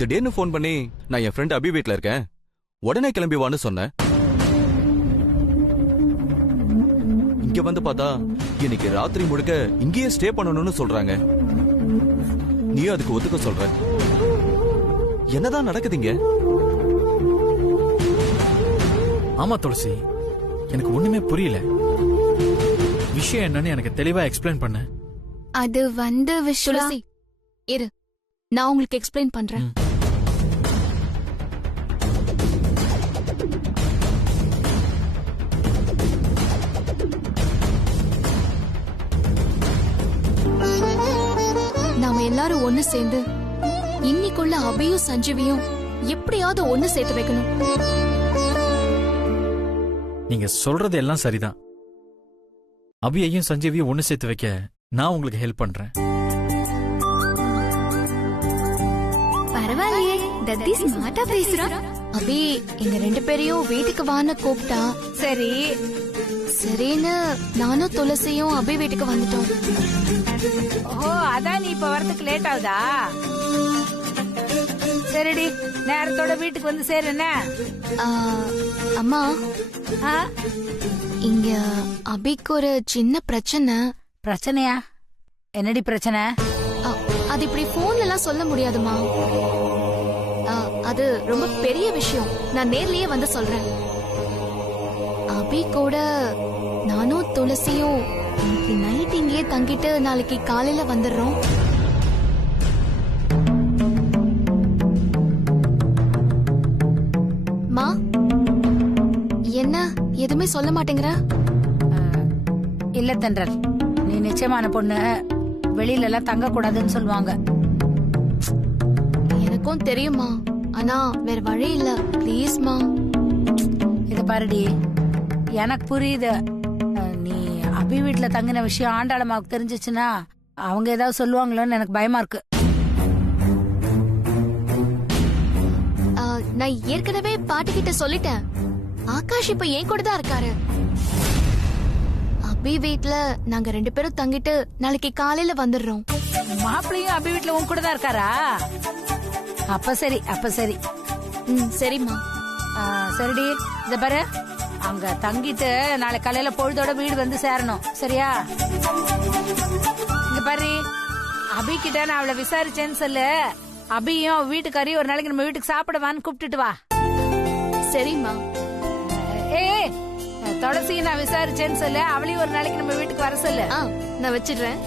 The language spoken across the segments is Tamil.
திடீர்னு ஃபோன் பண்ணி நான் என் ஃப்ரெண்ட் அபி வீட்ல இருக்கேன், உடனே கிளம்பி வான்னு சொன்னேன். இங்க வந்து பார்த்தா இன்னைக்கு ராத்திரி முழுக்க இங்கேயே ஸ்டே பண்ணணும்னு சொல்றாங்க. நீயும் அதுக்கு ஒத்துக்க சொல்ற? என்னதான் நடக்குதுங்க? ஆமா துளசி, எனக்கு ஒண்ணுமே புரியல. விஷயம் என்னன்னு எனக்கு தெளிவா எக்ஸ்பிளைன் பண்ண. அது வந்து துளசி, இரு, நான் உங்களுக்கு எக்ஸ்பிளைன் பண்றேன். நாம எல்லாரும் ஒண்ணு சேர்ந்து இன்னைக்குள்ள அபியும் சஞ்சீவியும் எப்படியாவது ஒண்ணு சேர்த்து வைக்கணும். நீங்க சொல்றது எல்லாம் சரிதான். அபியையும் சஞ்சீவியும் ஒண்ணு சேர்த்து வைக்க நான் உங்களுக்கு ஹெல்ப் பண்றேன். பரவாயில்லையே, தத்தி ஸ்மார்ட்டா பேசுறா. அபி எங்க 2 பேரையும் வீட்டுக்கு வான்னு கூப்பிட்டா. சரி சரின்னு நானும் துளசியும் அபி வீட்டுக்கு வந்துட்டோம். ஓ, அதான் நீ இப்ப வரதுக்கு லேட் ஆகுதா? சரிடி, நேரத்தோட வீட்டுக்கு வந்து சேருன. அம்மா, இங்க அபிக்கு ஒரு சின்ன பிரச்சனை. பிரச்சனையா? என்னடி பிரச்சனை? அது இப்படி போன்ல எல்லாம் சொல்ல முடியாதுமா. அது ரொம்ப பெரிய விஷயம். நான் நேர்லயே வந்து சொல்றேன். அபி கூட நானும் துளசியும் இன்னைக்கு நைட் இங்கேயே தங்கிட்டு நாளைக்கு காலையில வந்துடுறோம். மா, என்ன எதுவுமே சொல்ல மாட்டேங்கிற? இல்ல தென்றல், நீ நிச்சயமான பொண்ணு, வெளியில எல்லாம் தங்க கூடாதுன்னு சொல்லுவாங்க. எனக்கும் தெரியுமா, ஆனா வேற வழி இல்ல. ப்ளீஸ்மா. இத பாருடி, எனக்கு புரியுது. நீ அபி வீட்டுல தங்கின விஷயம் ஆண்டாளம்மாவுக்கு தெரிஞ்சிச்சுன்னா அவங்க ஏதாவது சொல்லுவாங்களோன்னு எனக்கு பயமா இருக்கு. நான் ஏற்கனவே பாட்டி கிட்ட சொல்லிட்டேன். ஆகாஷ் இப்ப என் கூட தான் இருக்காரு. அபி வீட்டுல நாங்க 2 பேரும் தங்கிட்டு நாளைக்கு காலையில வந்துடுறோம். மாப்பிள்ளையும் அபி வீட்டுல உன் கூட தான் இருக்காரா? அப்ப சரி, அப்ப சரி. சரிம்மா. சரிடி, இத பாரு, அங்க தங்கிட்டு நாளை காலையில பொழுதோட வீடு வந்து சேரணும், சரியா? இங்க பாரு, அபி கிட்ட நான் அவளை விசாரிச்சேன்னு சொல்லு. அபியும் வீட்டுக்காரையும் ஒரு நாளைக்கு நம்ம வீட்டுக்கு சாப்பிடவான்னு கூப்பிட்டுட்டு வா. சரிம்மா. துளசியும் நான் விசாரிச்சேன்னு சொல்லு. அவளையும் ஒரு நாளைக்கு நம்ம வீட்டுக்கு வர சொல்லு. நான் வச்சிடுறேன்.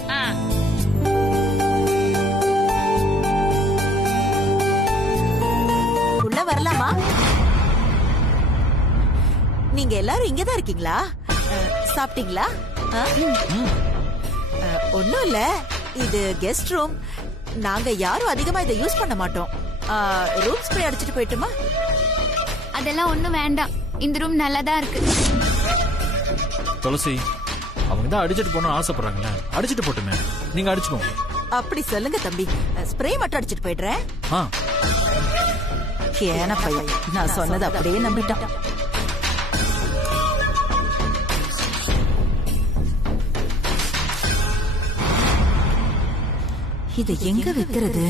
உள்ள வரலாமா? நீங்க எல்லாரும் இங்கதான் இருக்கீங்களா? சாப்பிட்டீங்களா? ஒண்ணும் இல்ல, இது கெஸ்ட் ரூம். நாங்க யாரும் அதிகமா இதை யூஸ் பண்ண மாட்டோம். ரூம் ஸ்ப்ரே அடிச்சிட்டு போயிட்டுமா? அதெல்லாம் ஒண்ணும் வேண்டாம், இந்த ரூம் நல்லாதான் இருக்கு. துளசி, அவங்க தான் அடிச்சிட்டு போன ஆசைப்படுறாங்களே, அடிச்சிட்டு போட்டுமே, நீங்க அடிச்சுக்கோங்க. அப்படி சொல்லுங்க தம்பி, ஸ்ப்ரே மட்டும் அடிச்சிட்டு போயிடுறேன். ஏன பையன், நான் சொன்னது அப்படியே நம்பிட்டான். இதை எங்க வைக்கிறது?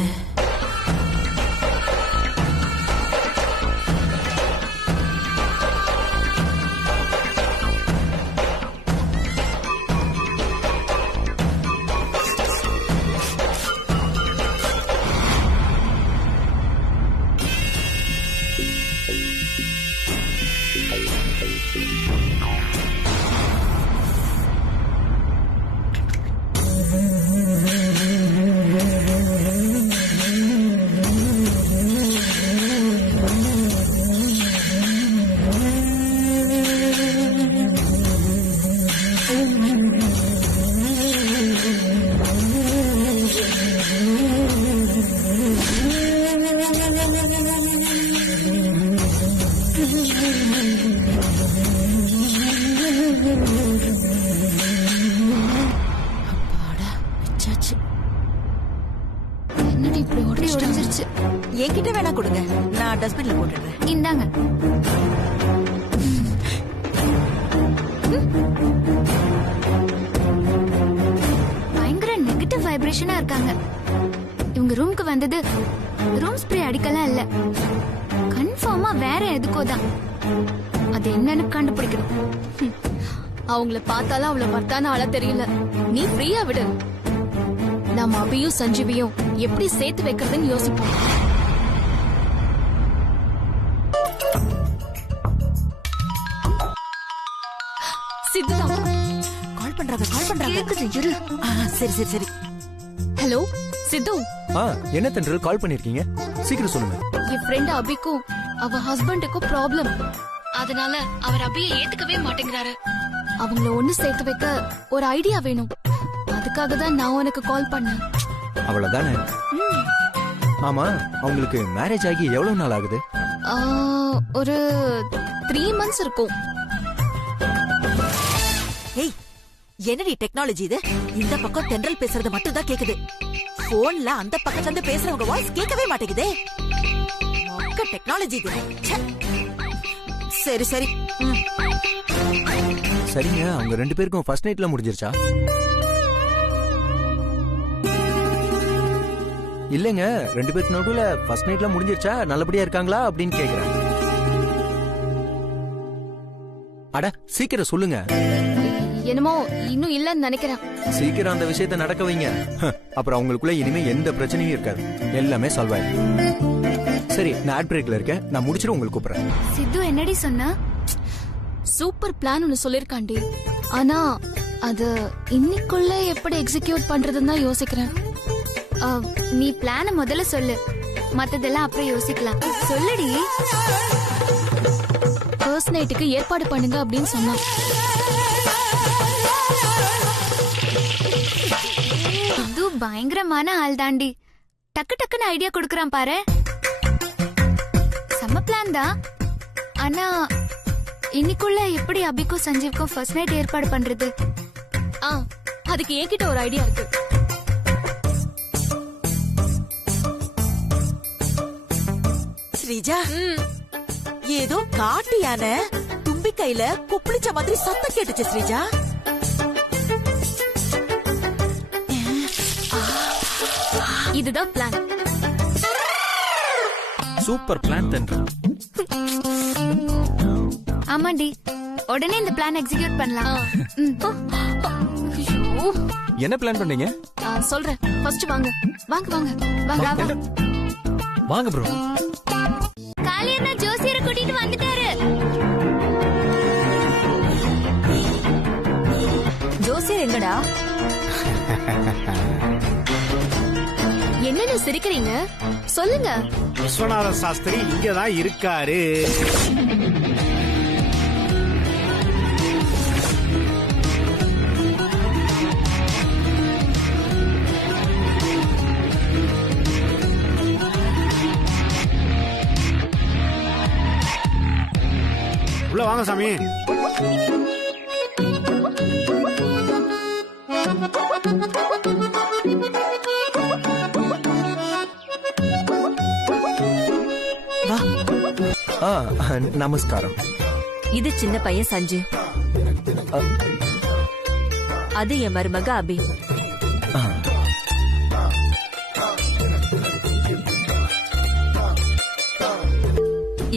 என்கிட்ட வேணா கொடுங்க, நான் டஸ்ட்பின்ல போட்டுடுறேன். இந்தாங்க. பயங்கர நெகட்டிவ் வைப்ரேஷனா இருக்காங்க. இவங்க ரூமுக்கு வந்தது ரூம் ஸ்ப்ரே அடிக்கலாம் இல்ல, கன்ஃபார்மா வேற எதுக்கோ தான். அது என்னன்னு கண்டுபிடிக்கணும். அவங்கள பார்த்தாலும் அவளை பார்த்தாலும் ஆள தெரியல. நீ ஃப்ரீயா விடு, நம்ம அபியும் சஞ்சீவியும் எப்படி சேர்த்து வைக்கிறதுன்னு யோசிப்போம். சித்துதான் கால் பண்றாங்க. கேக்குது, இரு. சரி. ஹலோ சித்து, என்ன தென்றல் கால் பண்ணிருக்கீங்க? சீக்கிரம் சொல்லுங்க. என் ஃப்ரெண்ட் அபிக்கும் அவ ஹஸ்பண்டுக்கும் ப்ராப்ளம். அதனால அவர் அபியை ஏத்துக்கவே மாட்டேங்கிறாரு. அவங்கள ஒண்ணு சேர்த்து வைக்க ஒரு ஐடியா வேணும். அதுக்காக தான் நான் உனக்கு கால் பண்ணேன். அவ்வளவுதானே? ஆமா, அவங்களுக்கு மேரேஜ் ஆகி எவ்வளவு நாள் ஆகுது? ஒரு 3 months இருக்கும். ஏய், என்னடி டெக்னாலஜி இது? இந்த பக்கம் தென்றல் பேசுறது மட்டும் தான் கேக்குது. போன்ல அந்த பக்கத்துல இருந்து பேசுறவங்க வாய்ஸ் கேட்கவே மாட்டேங்குதே. மொக்க டெக்னாலஜி இது. ச்சே. சரி. சரிங்க, அவங்க 2 பேருக்கும் ஃபர்ஸ்ட் நைட்ல முடிஞ்சிருச்சா? இல்லங்க, 2 பேருக்கு நடுவுல ஃபர்ஸ்ட் நைட்ல முடிஞ்சிருச்சா, நல்லபடியா இருக்காங்களா அப்படின்னு கேக்குறேன். அட சீக்கிரம் சொல்லுங்க. என்னமோ இன்னும் இல்லன்னு நினைக்கிறேன். சீக்கிரம் அந்த விஷயத்தை நடக்க வைங்க. அப்புறம் அவங்களுக்குள்ள இனிமே எந்த பிரச்சனையும் இருக்காது, எல்லாமே சால்வ் ஆயிடும். சரி, நான் ஆட் பிரேக்ல இருக்கேன், நான் முடிச்சிட்டு உங்களுக்கு கூப்பிடுறேன். சித்து என்னடி சொன்ன? சூப்பர் பிளான் ஒன்னு சொல்லிருக்காண்டி. ஆனா அது இன்னைக்குள்ள எப்படி எக்ஸிக்யூட் பண்றதுன்னு தான் யோசிக்கிறேன். நீ பிளான முதல்ல சொல்லு, மத்ததெல்லாம் அப்புறம் யோசிக்கலாம். சொல்லுடி. ஃபர்ஸ்ட் நைட்டுக்கு ஏற்பாடு பண்ணுங்க அப்படின்னு சொன்னான். அது பயங்கரமான ஆள் தாண்டி. டக்குன்னு ஐடியா கொடுக்கறான் பாரு. செம்ம பிளான் தான். ஆனா இன்னைக்குள்ள எப்படி அபிக்கும் சஞ்சீவ்க்கும் ஃபர்ஸ்ட் நைட் ஏற்பாடு பண்றது? அதுக்கு என்கிட்ட ஒரு ஐடியா இருக்கு. ஸ்ரீஜா, ஏதோ காட்டு யானை தும்பி கையில குப்பிளிச்ச மாதிரி சத்தம் கேட்டுச்சு ஸ்ரீஜா. இதுதான் பிளான். சூப்பர் பிளான் தென்றல். ஆமாண்டி, உடனே இந்த பிளான் எக்ஸிக்யூட் பண்ணலாம். என்ன பிளான் பண்ணீங்க? சொல்றேன். ஃபர்ஸ்ட் வாங்க. வாங்க ப்ரோ. காலையில ஜோசியரை கூட்டிட்டு வந்துட்டாரு. ஜோசியர் எங்கடா? என்னன்னு சிரிக்கிறீங்க? சொல்லுங்க. விஸ்வநாத சாஸ்திரி இங்கதான் இருக்காரு. உள்ள வாங்க சாமி. நமஸ்காரம். இது சின்ன பையன் சஞ்சீவ், அது என் மருமக அபி.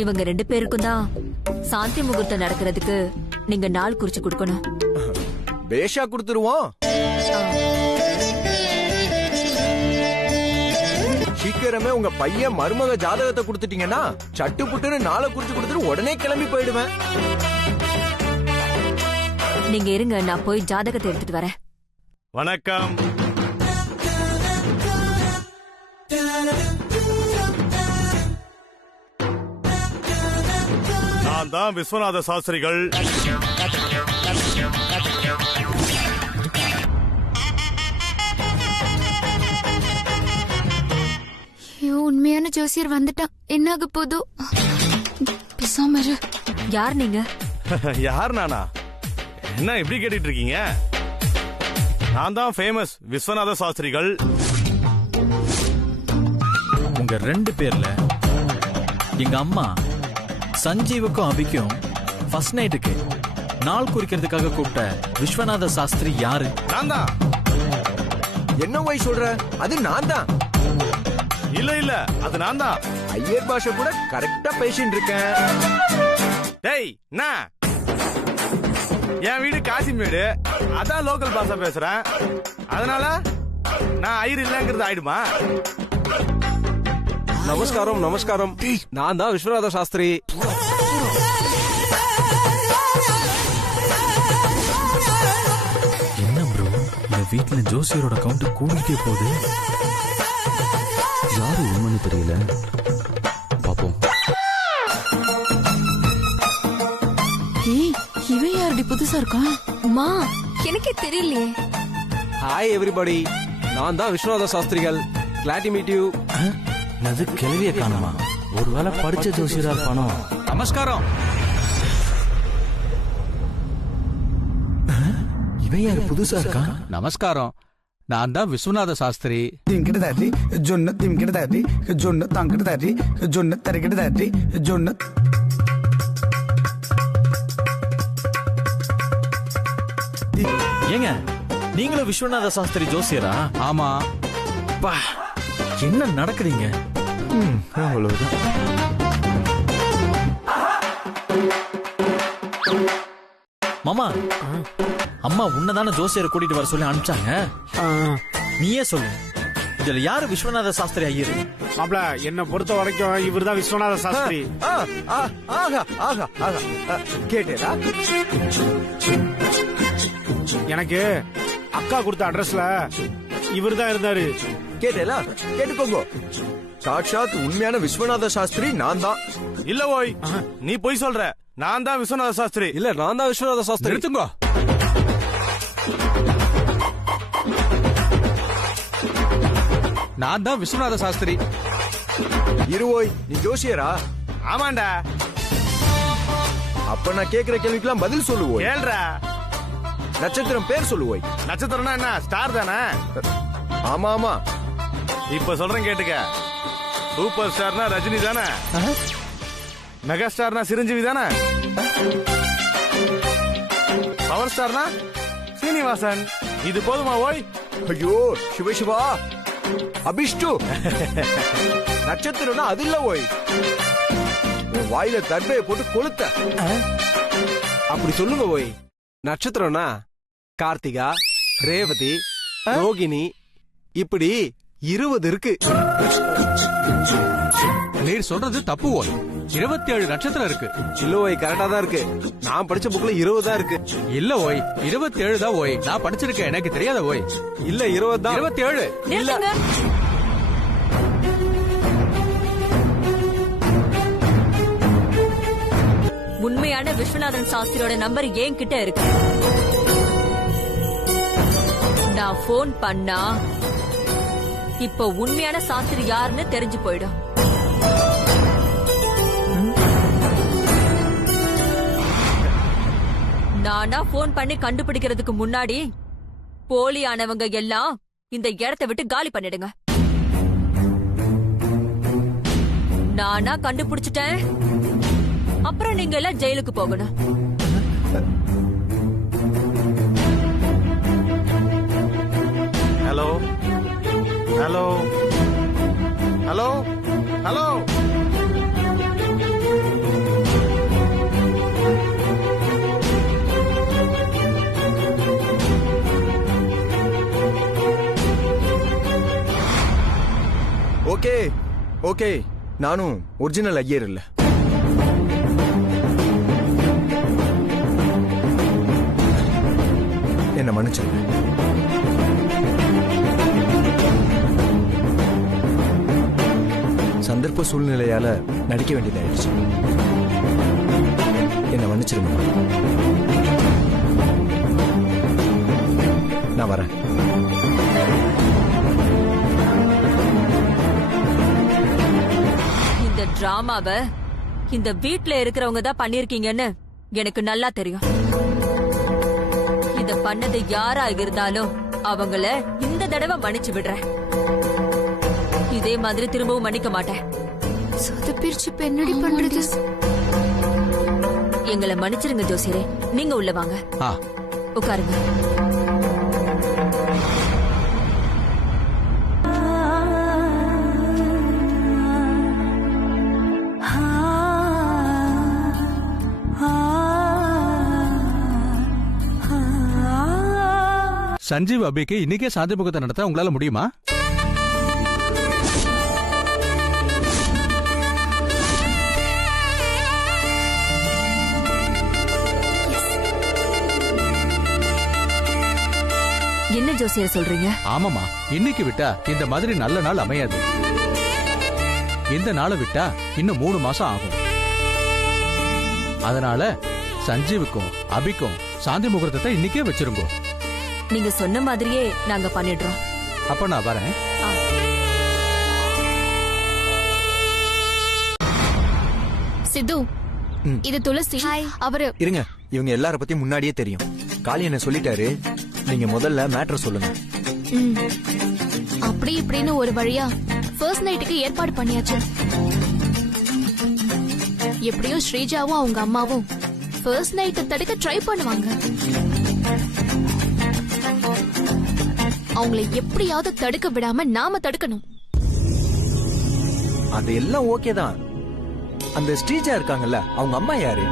இவங்க 2 பேருக்கும் தான் சாந்தி முகூர்த்தம் நடக்கிறதுக்கு நீங்க நாள் குறிச்சு கொடுக்கணும். பேஷா கொடுத்துருவோம். சீக்கிரமே உங்க பையன் மருமக ஜாதகத்தை கொடுத்துட்டீங்கன்னா சட்டு புட்டுன்னு நாளை குறிச்சு கொடுத்துட்டு உடனே கிளம்பி போயிடுவேன். நீங்க இருங்க, நான் போய் ஜாதகத்தை எடுத்துட்டு வரேன். வணக்கம். நான் தான் விஸ்வநாத சாஸ்திரிகள். உண்மையான ஜோசியர் வந்துட்டான். என்ன ஆக போதோ? பேசாம இரு. யார் நீங்க? யார் நானா? என்ன இப்படி கேட்டுட்டு இருக்கீங்க? நான் தான் ஃபேமஸ் விஸ்வநாத சாஸ்திரிகள். உங்க 2 பேர்ல எங்க அம்மா சஞ்சீவுக்கும் அபிக்கும் ஃபர்ஸ்ட் நைட்டுக்கு நாள் குறிக்கிறதுக்காக கூப்பிட்ட விஸ்வநாத சாஸ்திரி யாரு? நான் தான். என்ன போய் சொல்ற? அது நான் தான். இல்ல இல்ல அது நான் தான். ஐயர் பாஷை கூட கரெக்டா பேசிட்டு இருக்கேன். டேய் என்ன என் வீடு காசிமேடு, அதான் லோக்கல் பாஷா பேசுறேன். அதனால நான் ஐயர் இல்லங்கிறது ஆயிடுமா? நமஸ்காரம் நமஸ்காரம். நான் தான் விஸ்வநாத சாஸ்திரி. என்ன ப்ரோ, இந்த வீட்டுல ஜோசியரோட கவுண்ட் கூடிட்டே போகுது. யாரு உண்மைன்னு தெரியல, பாப்போம். இவன் யாருடி புதுசா இருக்கான்? அம்மா எனக்கே தெரியலையே. ஹாய் எவ்ரிபடி, நான் தான் விஸ்வநாத சாஸ்திரிகள். glad to meet you. அது கிளவிய காணுமா? ஒருவேளை படிச்ச ஜோசியரா இருப்பானோ? நமஸ்காரம். இவன் யாரு புதுசா இருக்கான்? நமஸ்காரம், நான் தான் விஸ்வநாத சாஸ்திரி. திங்கிட்டு தாட்டி ஜொன்ன திங்கிட்டு தாட்டி ஜொன்ன தங்கிட்டு தாட்டி ஜொன்ன தரைக்கிட்டு தாட்டி ஜொன்ன. ஏங்க, நீங்களும் விஸ்வநாத சாஸ்திரி ஜோசியரா? ஆமா. பா, என்ன நடக்குதுங்க? அவ்வளவுதான். மாமா, அம்மா உன்னதான ஜோசியரை கூட்டிட்டு வர சொல்லி அனுப்பிச்சாங்க. நீயே சொல்லு, இதுல யாரு விஸ்வநாத சாஸ்திரி ஐயர்? மாப்ள, என்ன பொறுத்த வரைக்கும் இவர்தான் விஸ்வநாத சாஸ்திரி. ஆகா ஆகா ஆகா. கேட்டேடா. எனக்கு அக்கா கொடுத்த அட்ரஸ்ல இவர்தான் இருந்தாரு. கேட்டேலா, கேட்டுக்கோங்க. சாட்சாத் உண்மையான விஸ்வநாத சாஸ்திரி நான் தான். இல்ல ஓய், நீ போய் சொல்ற. நான் தான் விஸ்வநாத சாஸ்திரி. இல்ல, நான் தான் விஸ்வநாத சாஸ்திரி. நிறுத்துங்க. நான் தான் விஸ்வநாத சாஸ்திரி. இருவோய், நீ ஜோசியரா? ஆமாண்டா. அப்ப நான் கேக்குற கேள்விக்கெல்லாம் பதில் சொல்லுவோய். ஏழ்ரா. நட்சத்திரம் பேர் சொல்லுவோய். நட்சத்திரம்னா என்ன, ஸ்டார் தானே? ஆமா ஆமா. இப்ப சொல்றேன் கேட்டுக்க. சூப்பர் ஸ்டார்னா ரஜினி தானே? மெகா ஸ்டார்னா சிரஞ்சீவி தானே? பவர் ஸ்டார்னா சீனிவாசன். இது போதுமா ஓய்? ஐயோ சிவசிவா, அபிஷ்டு. நட்சத்திரம்னா அது இல்ல ஓய். உன் வாயில தர்பையை போட்டு கொளுத்த. அப்படி சொல்லுங்க ஓய். நட்சத்திரம்னா கார்த்திகா, ரேவதி, ரோகிணி, இப்படி 20 இருக்கு. நீர் சொல்றது தப்பு ஓய். 27 நட்சத்திரம் இருக்கு. இல்ல ஓய், கரெக்டா தான் இருக்கு. நான் படிச்ச புக்ல 20 தான் இருக்கு. இல்ல ஓய், 27 தான் ஓய். நான் படிச்சிருக்கேன், எனக்கு தெரியாத ஓய். இல்ல 20 தான். 27. நிறுத்துங்க. உண்மையான விஸ்வநாதன் சாஸ்திரியோட நம்பர் என் கிட்ட இருக்கு. நான் போன் பண்ணா இப்போ உண்மையான சாஸ்திரி யாருன்னு தெரிஞ்சு போயிடும். நானா போன் பண்ணி கண்டுபிடிக்கிறதுக்கு முன்னாடி போலியானவங்க எல்லாம் இந்த இடத்தை விட்டு காலி பண்ணிடுங்க. நானா கண்டுபிடிச்சிட்டேன், அப்புறம் நீங்க எல்லாம் ஜெயிலுக்கு போகணும். Hello hello hello hello. Okay okay, நானும் ஒரிஜினல் ஐயர் இல்ல. என்ன மன்னிச்சிருங்க. சந்தர்ப்ப சூழ்நிலையால நடிக்க வேண்டியதாயிடுச்சு. என்ன மன்னிச்சிருங்க. நான் வரேன். இந்த டிராமாவை இந்த வீட்ல இருக்கிறவங்க தான் பண்ணிருக்கீங்கன்னு எனக்கு நல்லா தெரியும். இத பண்ணது யாரா இருந்தாலும் அவங்கள இந்த தடவை மன்னிச்சு விடுறேன். இதே மாதிரி திரும்பவும் மன்னிக்க மாட்டேன். சொதப்பிருச்சு, இப்ப என்னடி பண்றது? எங்களை மன்னிச்சிருங்க ஜோசியரே. நீங்க உள்ள வாங்க, உட்காருங்க. சஞ்சீவ் அபிக்கு இன்னைக்கே சாந்தி முகூர்த்தம் நடத்த உங்களால முடியுமா? என்ன ஜோசியர் சொல்றீங்க? ஆமாமா, இன்னைக்கு விட்டா இந்த மாதிரி நல்ல நாள் அமையாது. இந்த நாளை விட்டா இன்னும் 3 மாசம் ஆகும். அதனால சஞ்சீவுக்கும் அபிக்கும் சாந்தி முகூர்த்தத்தை இன்னைக்கே வச்சிருங்க. நீங்க சொன்ன மாதிரியே நாங்க பண்ணிடுறோம். அப்ப நான் வரேன். சித்து, இது துளசி. அவரு இருங்க, இவங்க எல்லார பத்தி முன்னாடியே தெரியும். காளி என்ன சொல்லிட்டாரு, நீங்க முதல்ல மேட்டர் சொல்லுங்க. அப்படி இப்படின்னு ஒரு வழியா ஃபர்ஸ்ட் நைட்டுக்கு ஏற்பாடு பண்ணியாச்சு. எப்படியும் ஸ்ரீஜாவும் அவங்க அம்மாவும் ஃபர்ஸ்ட் நைட் தடுக்க ட்ரை பண்ணுவாங்க. அவங்களை எப்படியாவது தடுக்க விடாம நாம தடுக்கணும். அது எல்லாம் ஓகே தான். அந்த ஸ்ரீஜா இருக்காங்கல்ல, அவங்க அம்மா யாரு?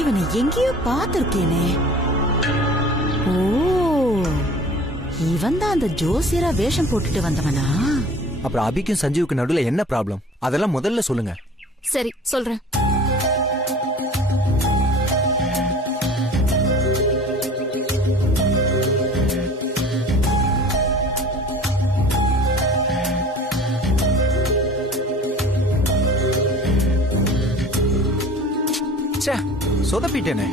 இவனை எங்கேயோ பார்த்திருக்கேனே. ஓ, இவன் தான் அந்த ஜோசியரா வேஷம் போட்டுட்டு வந்தவனா? அப்புறம் அபிக்கும் சஞ்சீவுக்கு நடுவுல என்ன ப்ராப்ளம்? அதெல்லாம் முதல்ல சொல்லுங்க. சரி, சொல்றேன். சொதப்பிட்டேனே.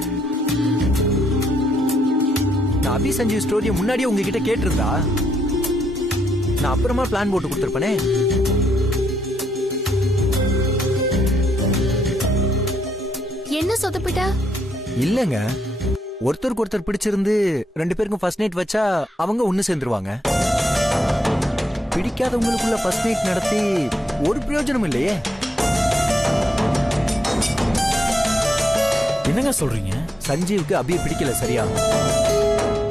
நான் அபி சஞ்சீவ் ஸ்டோரியை முன்னாடியே உங்ககிட்ட கேட்டிருந்தா நான் அப்புறமா பிளான் போட்டு கொடுத்திருப்பேனே. என்ன சொதப்பிட்ட? இல்லங்க, ஒருத்தருக்கு ஒருத்தர் பிடிச்சிருந்து 2 பேருக்கும் ஃபர்ஸ்ட் நைட் வச்சா அவங்க ஒண்ணு சேர்ந்துருவாங்க. பிடிக்காதவங்களுக்குள்ள ஃபர்ஸ்ட் நைட் நடத்தி ஒரு பிரயோஜனம் இல்லையே. என்னங்க சொல்றீங்க? சஞ்சீவுக்கு அபியை பிடிக்கல, சரியா?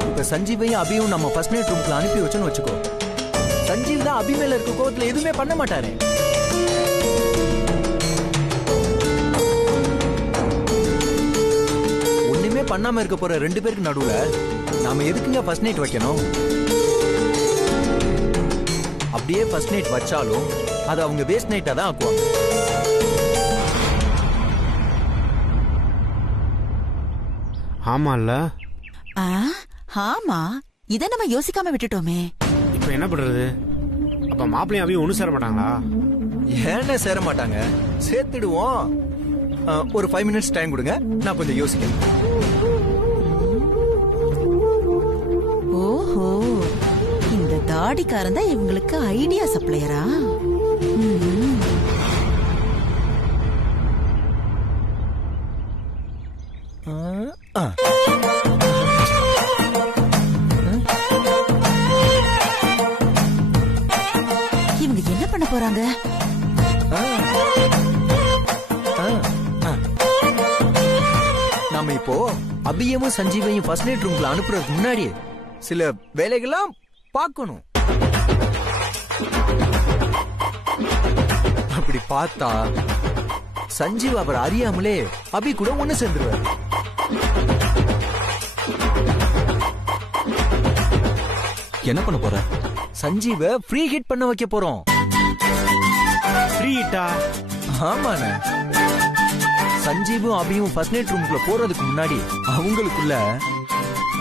இப்ப சஞ்சீவையும் அபியும் நம்ம ஃபர்ஸ்ட் நைட் ரூம்ல அனுப்பி வச்சோன்னு வச்சுக்கோ, சஞ்சீவ் தான் அபி மேல இருக்க கோவத்துல எதுவுமே பண்ண மாட்டாரு. ஒண்ணுமே பண்ணாம இருக்க போற 2 பேருக்கு நடுவுல நாம எதுக்குங்க ஃபர்ஸ்ட் நைட் வைக்கணும்? அப்படியே ஃபர்ஸ்ட் நைட் வச்சாலும் அது அவங்க வேஸ்ட் நைட்டா தான் ஆக்குவாங்க. ஆமால. ஆமா, இத நம்ம யோசிக்காம விட்டுட்டோமே. இப்ப என்ன பண்றது? அப்ப மாப்பிள்ளையும் அவையும் ஒண்ணு சேர மாட்டாங்களா? ஏன்னா சேர மாட்டாங்க, சேர்த்துடுவோம். ஒரு 5 மினிட்ஸ் டைம் கொடுங்க, நான் கொஞ்சம் யோசிக்கிறேன். ஓஹோ, இந்த தாடிக்காரன் தான் இவங்களுக்கு ஐடியா சப்ளையரா? இவங்க என்ன பண்ண போறாங்க? நாம இப்போ அபியமும் சஞ்சீவையும் ஃபர்ஸ்ட் நைட் ரூம்ல அனுப்புறதுக்கு முன்னாடி சில வேலைகள்லாம் பார்க்கணும். அப்படி பார்த்தா சஞ்சீவ் அவர் அறியாமலே அபி கூட ஒண்ணு சேர்ந்துருவார். என்ன பண்ண போற? சஞ்சீவ ஃப்ரீ ஹிட் பண்ண வைக்க போறோம். ஃப்ரீ ஹிட்டா? ஆமாண்ணே. சஞ்சீவும் அபியும் ஃபர்ஸ்ட் நைட் ரூம்குள்ள போறதுக்கு முன்னாடி அவங்களுக்குள்ள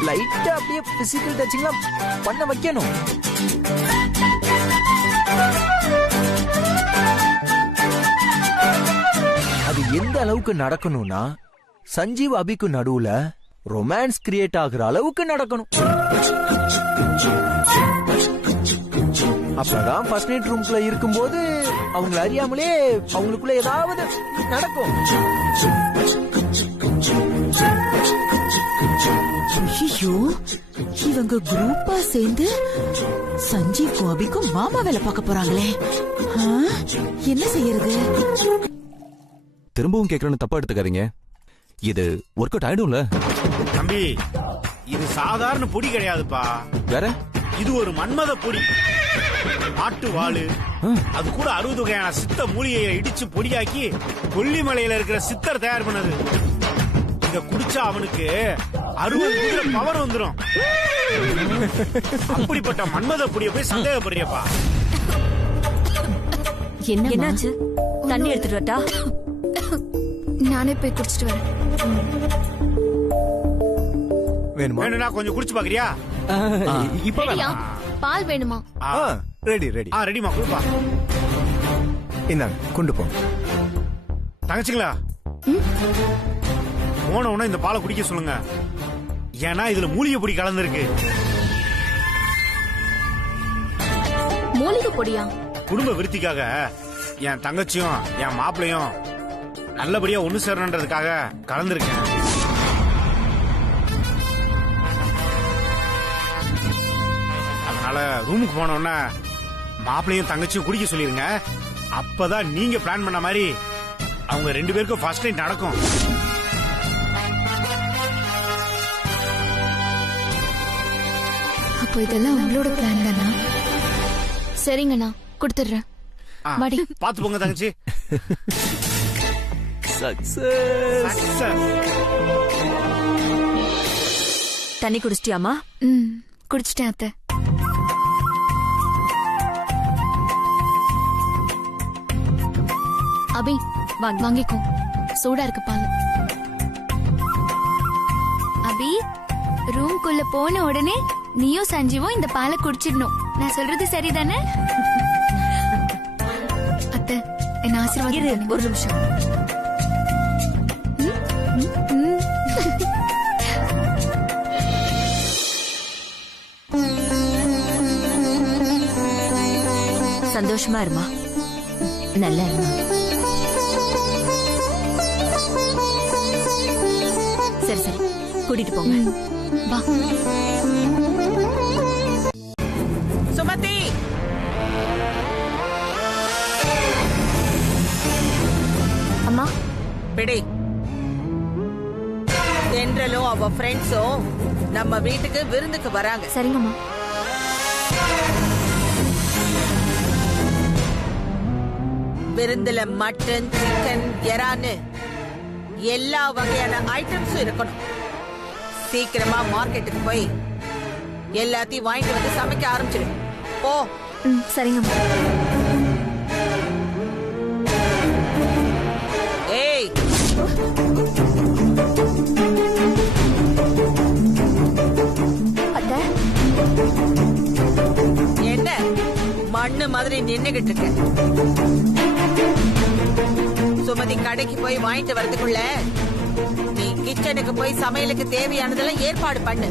லைட்டா அப்படியே பிசிக்கல் டச்சிங்லாம் பண்ண வைக்கணும். அது எந்த அளவுக்கு நடக்கணும்னா சஞ்சீவ் அபிக்கு நடுவுல ரொமான்ஸ் கிரியேட் ஆகுற அளவுக்கு நடக்கணும். அப்பதான் ஃபர்ஸ்ட் நைட் ரூம்ல இருக்கும்போது அவங்க அறியாமலே அவங்களுக்குள்ள ஏதாவது நடக்கும். ஐயோ, இவங்க குரூப்பா சேர்ந்து சஞ்சீவ்க்கும் அபிக்கும் மாமா வேலை பார்க்க போறாங்களே. என்ன செய்யறது? திரும்பவும் கேட்கறேன்னு தப்பா எடுத்துக்காதீங்க, இது ஒர்க் அவுட் ஆயிடும்ல. தம்பி, இது சாதாரண பொடி கிடையாதுப்பா. வேற? இது ஒரு மன்மத பொடி. ஆட்டு வாளு, அது கூட 60 வகையான சித்த மூலிகையை இடிச்சு பொடியாக்கி கொல்லிமலையில இருக்கிற சித்தர் தயார் பண்ணது. இத குடிச்சா அவனுக்கு 60 பவர் வந்துரும். அப்படிப்பட்ட மன்மத பொடிய போய் சந்தேகப்படுறியப்பா? என்னாச்சு? தண்ணி எடுத்துட்டு வரட்டா? நானே போய் குடிச்சிட்டு வரேன். வேணும்னா கொஞ்சம் குடிச்சு பாக்குறியா? இப்ப ரெடியா? பால் வேணுமா? Ready ready. ரெடிமா, குடுப்பா. இந்தாங்க கொண்டு போ. தங்கச்சிங்களா, போன உடனே இந்த பாலை குடிக்க சொல்லுங்க. ஏன்னா இதுல மூலிகை பொடி கலந்துருக்கு. மூலிகை பொடியா? குடும்ப விருத்திக்காக என் தங்கச்சியும் என் மாப்பிளையும் நல்லபடியா ஒண்ணு சேரணுன்றதுக்காக கலந்துருக்கேன். அதனால ரூமுக்கு போன உடனே மாப்பிளையும் தங்கச்சியும் குடிக்க சொல்லிருங்க. அப்பதான் நீங்க பிளான் பண்ண மாதிரி அவங்க 2 பேருக்கும் ஃபர்ஸ்ட் நைட் நடக்கும். அப்போ இதெல்லாம் உங்களோட பிளான் தானா? சரிங்கண்ணா, கொடுத்துடுறேன். வாடி. பாத்து போங்க தங்கச்சி. சக்சஸ். தண்ணி குடிச்சிட்டியாமா? குடிச்சிட்டேன் அத்தை. அபி வாங்கிக்கோ, சூடா இருக்கு பால். அபி, ரூம்குள்ள போன உடனே நீயும் சஞ்சீவும் இந்த பாலை குடிச்சிடணும். நான் சொல்றது சரிதானே? அத்தை, என்ன ஆசீர்வாதம். ஒரு நிமிஷம். சந்தோஷமா இருமா, நல்லா இருமா. சரி சரி, கூட்டிட்டு போங்க. வா. சுமதி, அம்மா பிடி. தென்றலும் அவ ஃப்ரெண்ட்ஸும் நம்ம வீட்டுக்கு விருந்துக்கு வராங்க. சரிங்கம்மா. விருந்துல மட்டன், சிக்கன், எறான்னு எல்லா வகையான ஐட்டம்ஸும் இருக்கணும். சீக்கிரமா மார்க்கெட்டுக்கு போய் எல்லாத்தையும் வாங்கிட்டு வந்து சமைக்க ஆரம்பிச்சிடு. போ. சரிங்கம்மா. ஏய், என்ன மண்ணு மாதிரி நின்னுகிட்டு இருக்க? சுமதி கடைக்கு போய் வாங்கிட்டு வரதுக்குள்ள நீ கிச்சனுக்கு போய் சமையலுக்கு தேவையானதெல்லாம் ஏற்பாடு பண்ணு.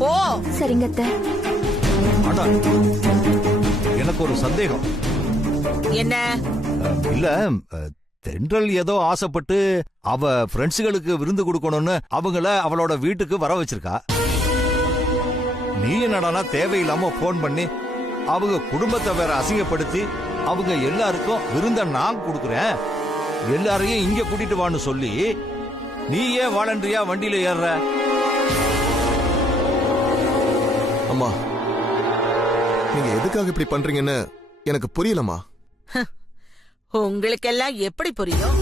போ. சரிங்க அத்தை. எனக்கு ஒரு சந்தேகம். என்ன? இல்ல, தென்றல் ஏதோ ஆசைப்பட்டு அவ ஃப்ரெண்ட்ஸுகளுக்கு விருந்து கொடுக்கணும்னு அவங்கள அவளோட வீட்டுக்கு வர வச்சிருக்கா. நீ என்னடானா தேவையில்லாம போன் பண்ணி அவங்க குடும்பத்தை வேற அசிங்கப்படுத்தி அவங்க எல்லாருக்கும் விருந்த நான் கொடுக்கறேன், எல்லாரையும் இங்க கூட்டிட்டு வான்னு சொல்லி நீ ஏன் வாலண்டரியா வண்டியில ஏறுற? அம்மா, நீங்க எதுக்காக இப்படி பண்றீங்கன்னு எனக்கு புரியலமா. உங்களுக்கெல்லாம் எப்படி புரியும்?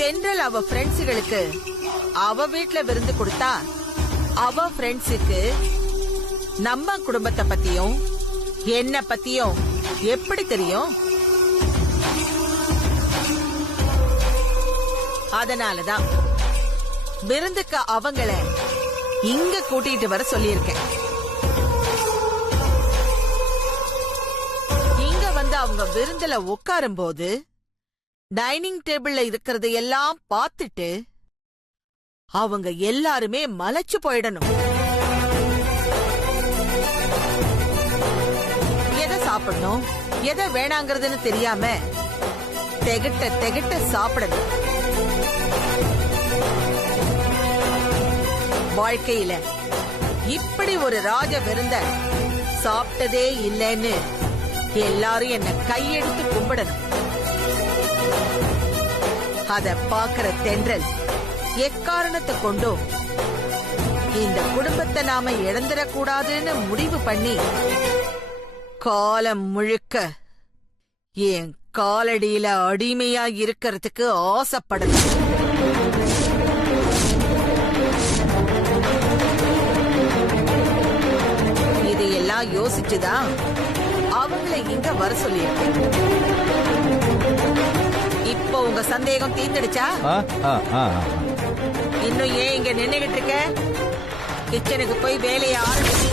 தென்றல் அவ ஃப்ரெண்ட்ஸுகளுக்கு அவ வீட்ல விருந்து கொடுத்தா அவ ஃப்ரெண்ட்ஸுக்கு நம்ம குடும்பத்தை பத்தியும் என்ன பத்தியும் எப்படி தெரியும்? அதனாலதான் விருந்துக்கு அவங்கள இங்க கூட்டிட்டு வர சொல்லியிருக்கேன். இங்க வந்து அவங்க விருந்துல உட்காரும் போது டைனிங் டேபிள்ல இருக்கிறது எல்லாம் பார்த்துட்டு அவங்க எல்லாருமே மலைச்சு போயிடணும். எதை சாப்பிடணும் எதை வேணாங்கிறதுன்னு தெரியாம திகட்ட திகட்ட சாப்பிடணும். வாழ்க்கையில இப்படி ஒரு ராஜ விருந்த சாப்பிட்டதே இல்லைன்னு எல்லாரும் என்ன கையெடுத்து கும்பிடணும். அத பாக்குற தென்றல் எக்காரணத்தை கொண்டும் இந்த குடும்பத்தை நாம இழந்துடக்கூடாதுன்னு முடிவு பண்ணி காலம் முழுக்க என் காலடியில அடிமையா இருக்கிறதுக்கு ஆசைப்படுது. இதையெல்லாம் யோசிச்சுதான் அவங்கள இங்க வர சொல்லியிருக்கேன். இப்போ உங்க சந்தேகம் தீர்ந்துடுச்சா? இன்னும் ஏன் இங்க நின்னுகிட்டு இருக்க? கிச்சனுக்கு போய் வேலையை ஆரம்பிச்சு.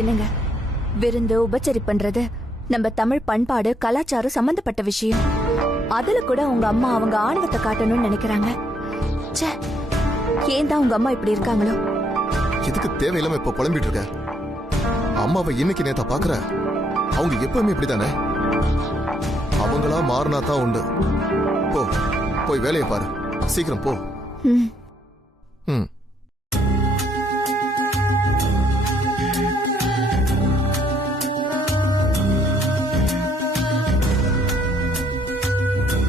என்னங்க, விருந்து உபச்சரிப்புன்றது நம்ம தமிழ் பண்பாடு கலாச்சாரம் சம்பந்தப்பட்ட விஷயம். அதுல கூட உங்க அம்மா அவங்க ஆணவத்தை காட்டணும்னு நினைக்கிறாங்க. ச்சே, ஏன் தான் உங்க அம்மா இப்படி இருக்காங்களோ? எதுக்கு தேவையில்லாம இப்ப புலம்பிட்டு இருக்க? அம்மாவை இன்னைக்கு நேத்தா பாக்குற? அவங்க எப்பவுமே இப்படித்தானே. அவங்களா மாறினா தான் உண்டு. போ, போய் வேலையை பாரு. சீக்கிரம் போ. ம்.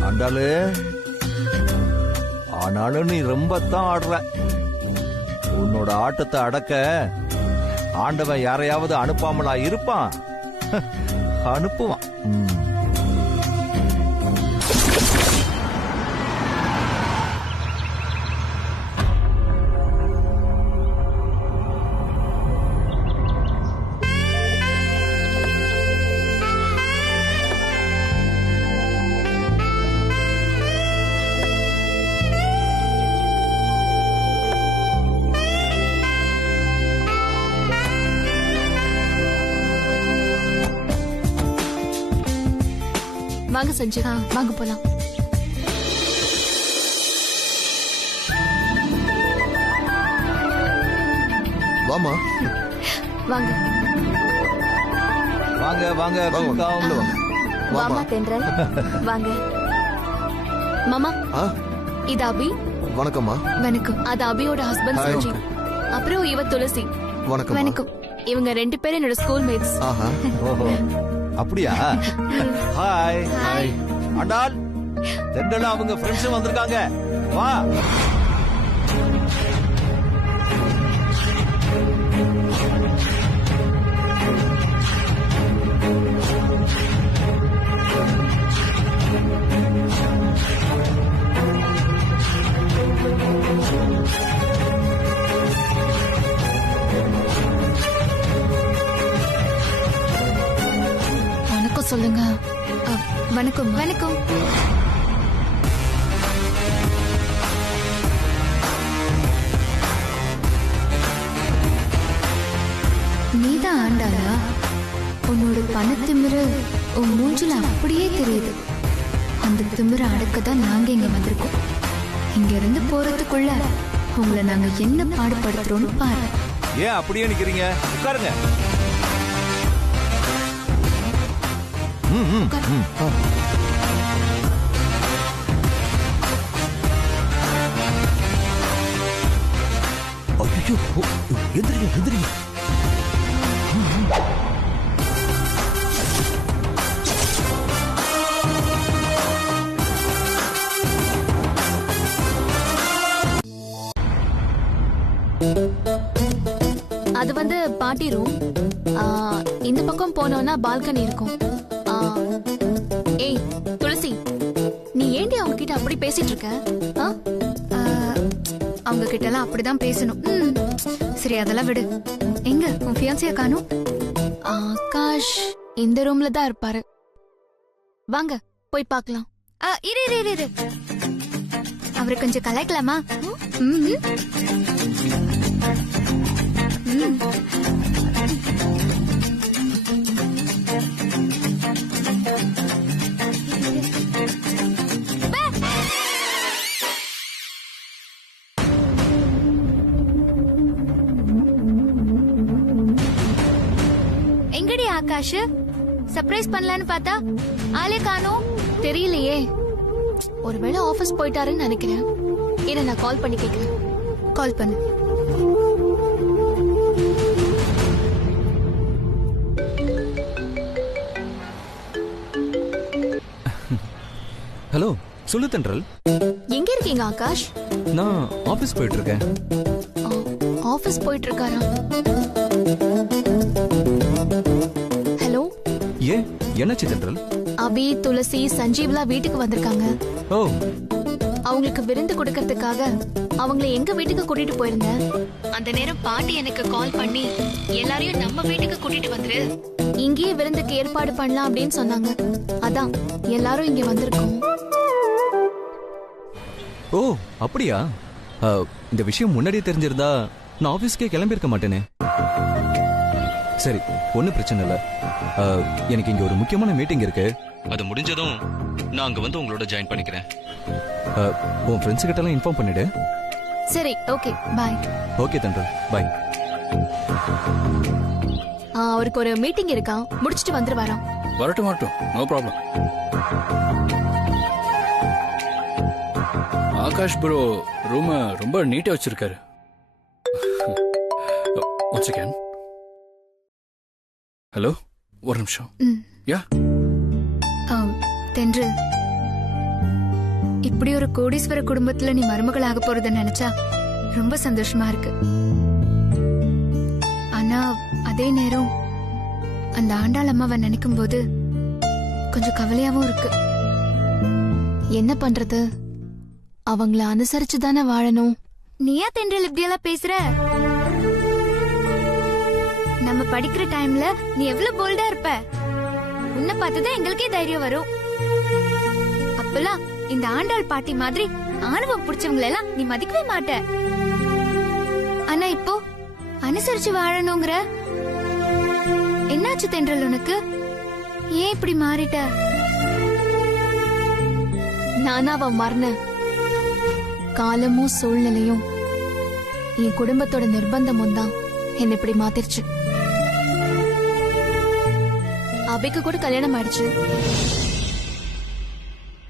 ஆண்டாளு, ஆனாலும் நீ ரொம்ப தான் ஆடுற. உன்னோட ஆட்டத்தை அடக்க ஆண்டவன் யாரையாவது அனுப்பாமலா இருப்பான்? அனுப்புவான். வாங்க சஞ்சு, வாங்க போலாம். வாமா. வாங்க வாங்க வாங்க வாங்க. வாமா தென்றல், வாங்க. மாமா, இது அபி. வணக்கம்மா. வணக்கம். அது அபியோட ஹஸ்பண்ட் சஞ்சு. அப்புறம் இவ துளசி. வணக்கம். வணக்கம். இவங்க 2 பேரும் என்னோட ஸ்கூல் மேட்ஸ். ஓஹோ, அப்படியா? ஹாய். ஹாய். ஆண்டாள், தென்றல் அவங்க ஃப்ரெண்ட்ஸும் வந்திருக்காங்க. வா. சொல்லுங்க. வணக்கம். வணக்கம். நீதான் ஆண்டாளா? உன்னோட பணத்திமிரு உன் மூஞ்சில அப்படியே தெரியுது. அந்த திமிரை அடக்கதான் நாங்க இங்க வந்திருக்கோம். இங்க இருந்து போறதுக்குள்ள உங்களை நாங்க என்ன பாடுபடுத்துறோம்னு பாரு. ஏன் அப்படியே நிக்கிறீங்க? உட்காருங்க. எந்திரிங்க எந்திரிங்க. அது வந்து பார்ட்டி ரூம். இந்த பக்கம் போனோம்னா பால்கனி இருக்கும். ஏய் துளசி, நீ ஏண்டி அவங்க கிட்ட அப்படி பேசிட்டு இருக்க? அவங்க கிட்ட எல்லாம் அப்படிதான் பேசணும். சரி, அதெல்லாம் விடு. எங்க உன் ஃபியான்சியா காணோம்? ஆகாஷ் இந்த ரூம்ல தான் இருப்பாரு. வாங்க போய் பார்க்கலாம். இரு இரு இரு, அவரை கொஞ்சம் கலாய்க்கலாமா? எங்கடி ஆகாஷ்? சர்ப்ரைஸ் பண்ணலான்னு பார்த்தா ஆளே காணோம். தெரியலையே, ஒருவேளை ஆபீஸ் போயிட்டாருன்னு நினைக்கிறேன். இரு, நான் கால் பண்ணி கேட்கிறேன். கால் பண்ணு. ஹலோ, சொல்லு தென்றல். எங்க இருக்கீங்க ஆகாஷ்? நான் ஆபீஸ் போயிட்டு இருக்கேன். ஆபீஸ் போயிட்டு இருக்காரா? ஹலோ. ஏன் என்னாச்சு தென்றல்? அபி, துளசி, சஞ்சீவ்லாம் வீட்டுக்கு வந்திருக்காங்க. ஓ. அவங்களுக்கு விருந்து கொடுக்கறதுக்காக அவங்கள எங்க வீட்டுக்கு கூட்டிட்டு போயிருந்தேன். அந்த நேரம் பாட்டி எனக்கு கால் பண்ணி எல்லாரையும் நம்ம வீட்டுக்கு கூட்டிட்டு வந்துரு, இங்கேயே விருந்துக்கு ஏற்பாடு பண்ணலாம் அப்படின்னு சொன்னாங்க. அதான் எல்லாரும் இங்க வந்திருக்கோம். ஓ அப்படியா? இந்த விஷயம் முன்னாடியே தெரிஞ்சிருந்தா நான் ஆபீஸ்க்கே கிளம்பியிருக்க மாட்டேனே. சரி, ஒன்னும் பிரச்சனை இல்ல. எனக்கு இங்க ஒரு முக்கியமான மீட்டிங் இருக்கு. அது முடிஞ்சதும் நான் அங்க வந்து உங்களோட ஜாயின் பண்ணிக்கிறேன். உன் ஃப்ரெண்ட்ஸ் கிட்ட எல்லாம் இன்ஃபார்ம் பண்ணிடு. சரி, ஓகே, பாய். ஓகே தென்றல், பாய். அவருக்கு ஒரு மீட்டிங் இருக்கான், முடிச்சிட்டு வந்துருவாராம். வரட்டும், no problem. Akash bro room ரொம்ப நீட்டா வச்சிருக்காரு. One second. ஹலோ, ஒரு நிமிஷம். யா தென்றல், இப்படி ஒரு கோடீஸ்வர குடும்பத்துல நீ மருமகளாக போறத நினைச்சா ரொம்ப சந்தோஷமா இருக்கு. ஆனா அதே நேரம் அந்த ஆண்டாள் அம்மாவை நினைக்கும் போது கொஞ்சம் கவலையாவும் இருக்கு. என்ன பண்றது? அவங்கள அனுசரிச்சு தானே வாழணும். நீயா தென்றல் இப்படி எல்லாம் பேசுற? நம்ம படிக்கிற டைம்ல நீ எவ்வளவு போல்டா இருப்ப. உன்னை பார்த்துதான் எங்களுக்கே தைரியம் வரும். அப்பெல்லாம் இந்த ஆண்டாள் பாட்டி மாதிரி ஆணவம் பிடிச்சவங்களை எல்லாம் நீ மதிக்கவே மாட்ட. ஆனா இப்போ அனுசரிச்சு வாழணுங்கிற. என்னாச்சு தென்றல் உனக்கு? ஏன் இப்படி மாறிட்ட? நானா அவன் மறன காலமும் சூழ்நிலையும் என் குடும்பத்தோட நிர்பந்தமும் தான் என்ன இப்படி மாத்திருச்சு. அபிக்கு கூட கல்யாணம் ஆயிடுச்சு.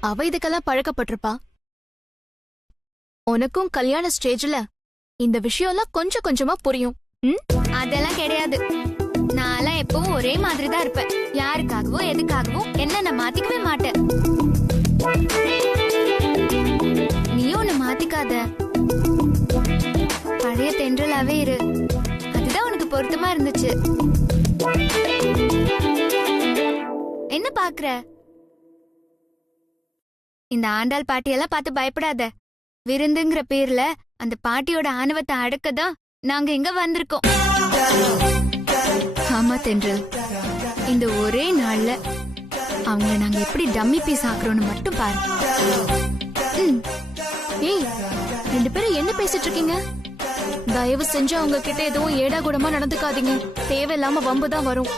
அவ இதுக்கெல்லாம் பழக்கப்பட்டிருப்பா. உனக்கும் கல்யாண ஸ்டேஜ்ல இந்த விஷயம்லாம் கொஞ்சம் கொஞ்சமா புரியும். அதெல்லாம் கிடையாது. நான்லாம் எப்பவும் ஒரே மாதிரி தான் இருப்பேன். யாருக்காகவும் எதுக்காகவும் என்ன நான் மாத்திக்கவே மாட்டேன். நீயும் உன்னை மாத்திக்காத. பழைய தென்றலாவே இரு. அதுதான் உனக்கு பொருத்தமா இருந்துச்சு. என்ன பாக்குற? இந்த ஆண்டாள் பாட்டியெல்லாம் பார்த்து பயப்படாத. விருந்துங்கிற பேர்ல அந்த பாட்டியோட ஆணவத்தை அடக்கதான் நாங்க இங்க வந்திருக்கோம். ஆமா தென்றல், இந்த ஒரே நாள்ல அவங்கள நாங்க எப்படி டம்மி பீஸ் ஆக்குறோம்னு மட்டும் பாரு. ஏய், ரெண்டு பேரும் என்ன பேசிட்டு இருக்கீங்க? தயவு செஞ்சு அவங்க கிட்ட எதுவும் ஏடா கூடமா நடந்துக்காதீங்க. தேவையில்லாம வம்புதான் வரும்.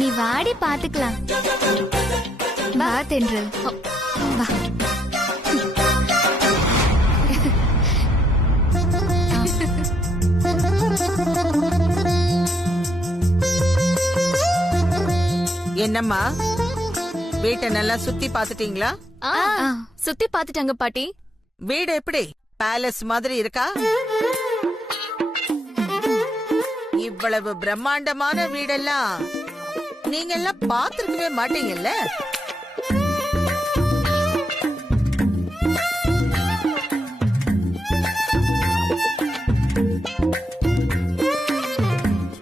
நீ வாடி பாத்துக்கலாம். வா தென்றல், வா. என்னம்மா, வீட்டை நல்லா சுத்தி பாத்துட்டீங்களா? சுத்தி பாத்துட்டாங்க பாட்டி. வீடு எப்படி பேலஸ் மாதிரி இருக்கா? இவ்வளவு பிரம்மாண்டமான வீடெல்லாம் நீங்க எல்லாம் பாத்துருக்கவே மாட்டீங்கல்ல.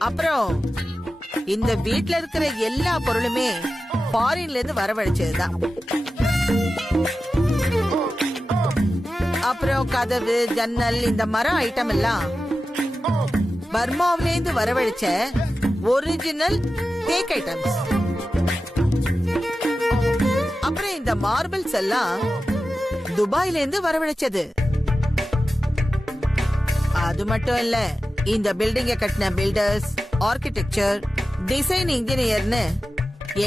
அப்புறம் இந்த வீட்ல இருக்கிற எல்லா பொருளுமே ஃபாரின்ல இருந்து வரவழைச்சதுதான். அப்புறம் கதவு, ஜன்னல், இந்த மரம் ஐட்டம் எல்லாம் பர்மாவில இருந்து வரவழைச்ச ஒரிஜினல் தேக் ஐட்டம்ஸ். அப்புறம் இந்த மார்பிள்ஸ் எல்லாம் துபாயில இருந்து வரவழைச்சது. அது மட்டும் இல்ல, இந்த பில்டிங்க கட்டின பில்டர்ஸ், ஆர்கிடெக்சர், டிசைன் இன்ஜினியர்னு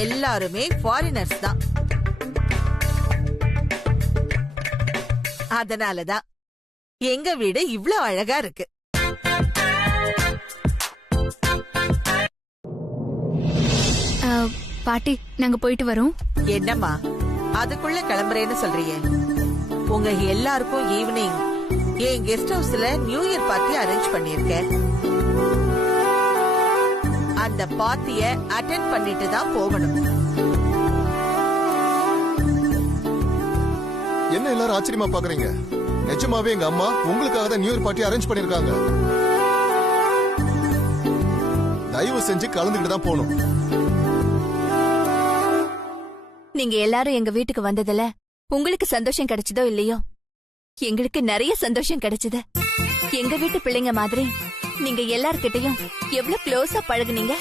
எல்லாருமே ஃபாரினர்ஸ் தான். அதனாலதான் எங்க வீடு இவ்ளோ அழகா இருக்கு. பாட்டி, நாங்க போயிட்டு வரோம். என்னம்மா அதுக்குள்ள கிளம்புறேன்னு சொல்றீங்க? உங்க எல்லாருக்கும் ஈவினிங் என் கெஸ்ட் ஹவுஸ்ல நியூ இயர் பார்ட்டி அரேஞ்ச் பண்ணிருக்கேன். அந்த பார்ட்டிய அட்டெண்ட் பண்ணிட்டு தான் போகணும். என்ன எல்லாரும் ஆச்சரியமா பாக்குறீங்க? நிஜமாவே எங்க அம்மா உங்களுக்காக தான் நியூ இயர் பார்ட்டி அரேஞ்ச் பண்ணிருக்காங்க. தயவு செஞ்சு கலந்துக்கிட்டு தான் போகணும். நீங்க எல்லாரும் எங்க வீட்டுக்கு வந்ததுல உங்களுக்கு சந்தோஷம் கிடைச்சதோ இல்லையோ, எங்களுக்கு நிறைய சந்தோஷம் கிடைச்சது. எங்க வீட்டு பிள்ளைங்க மாதிரி நீங்க எல்லார்கிட்டயும் எவ்வளவு க்ளோஸா பழகுனீங்க.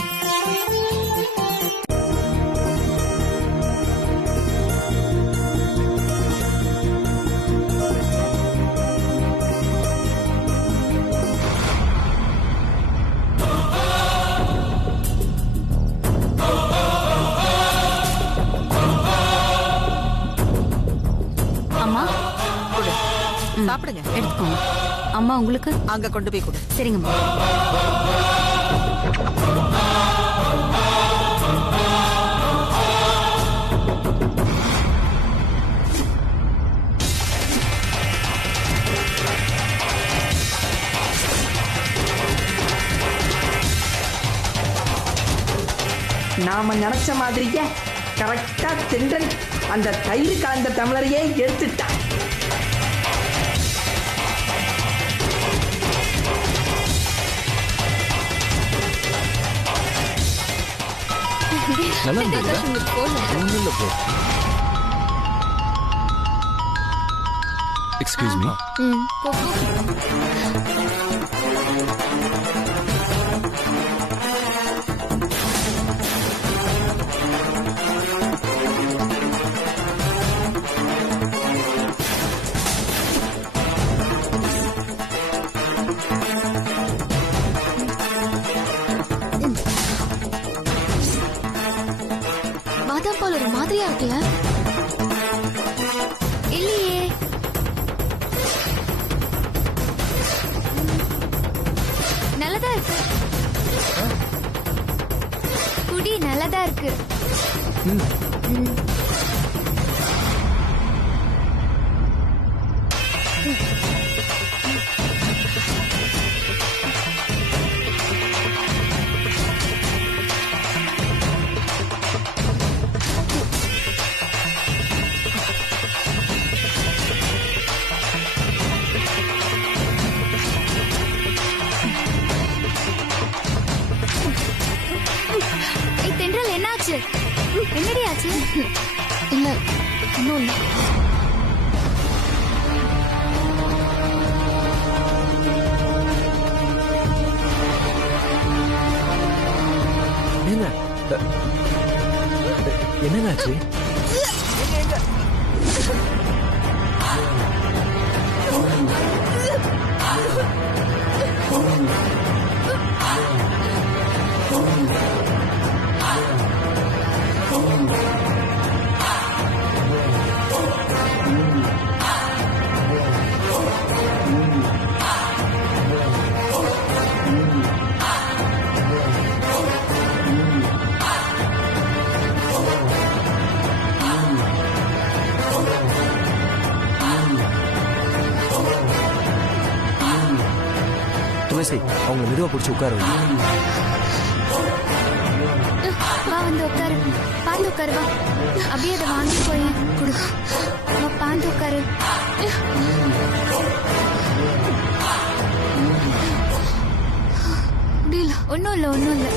அம்மா சாப்பிடுங்க. எடுத்துக்கோங்க. அம்மா உங்களுக்கு அங்க கொண்டு போய் கொடு. சரிங்கம்மா. நாம நினைச்ச மாதிரியே கரெக்டா தென்றல் அந்த தயிர் கலந்த தமிழரையே எடுத்துட்டா. நல்லா இருந்தீங்களா? ஒண்ணும் இல்ல ப்ரோ. Excuse me. பாதாம் பால் ஒரு மாதிரியா இருக்குல்ல? இல்லையே. நல்லதா இருக்கு. குடி நல்லதா இருக்கு. தென்றல் என்னாச்சு? என்னடி ஆச்சு? இல்ல ஒன்னும் இல்ல. என்னன்னாச்சு? துளசி, அவங்க மெதுவா பிடிச்சி உட்காரு. வா வந்து உட்காரு. பாந்து உட்காரு. வா அப்படியே அதை வாங்கி போய் கொடு. வா பாந்து உட்காரு. முடியல. ஒன்னும் இல்ல ஒன்னும் இல்ல,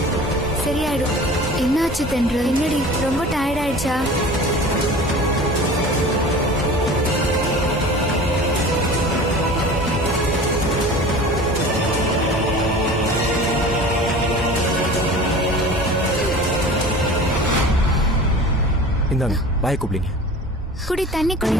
சரியாயிடும். என்னாச்சு தென்றல்? என்னடி ரொம்ப டயர்ட் ஆயிடுச்சா? இந்தாங்க, வாயை கூப்பிடுங்க. குடி, தண்ணி குடி.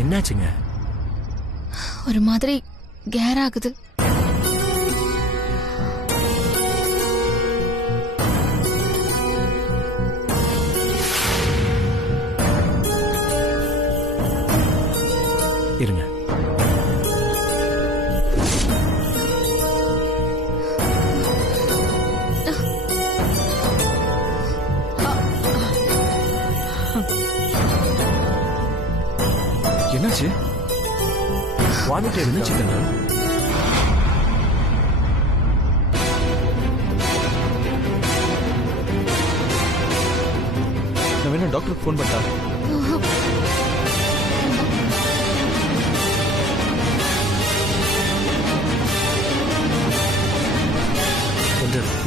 என்னாச்சுங்க? ஒரு மாதிரி கேர் ஆகுது. என்னாச்சு? வாமிட் என்னாச்சு தென்றல்? நான் வேணா டாக்டருக்கு ஃபோன் பண்ணா?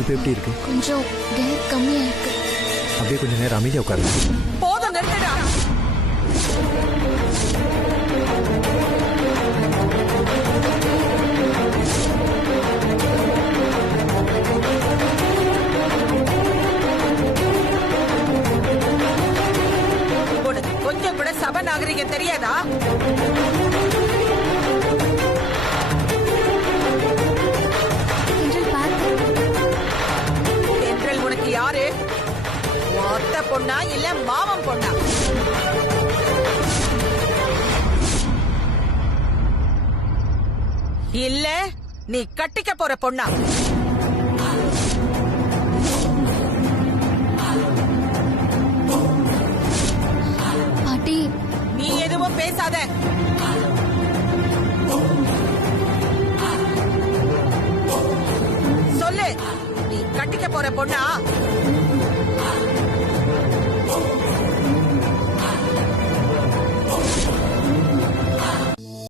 இப்ப எப்படி இருக்கு? கொஞ்சம் கேர் கம்மியா இருக்கு. அப்படியே கொஞ்சம் நேரம் அமைதியா உட்காருங்க. போதும் நிறுத்தடா. உனக்கு கொஞ்சம் கூட சப நாகரிகம் தெரியாதா? தென்றல் பார்த்து. தென்றல் உனக்கு யாரு? மொத்த பொண்ணா இல்ல மாமன் பொண்ணா? இல்ல நீ கட்டிக்க போற பொண்ணா? பாட்டி, நீ எதுவும் பேசாத. சொல்லு, நீ கட்டிக்க போற பொண்ணா?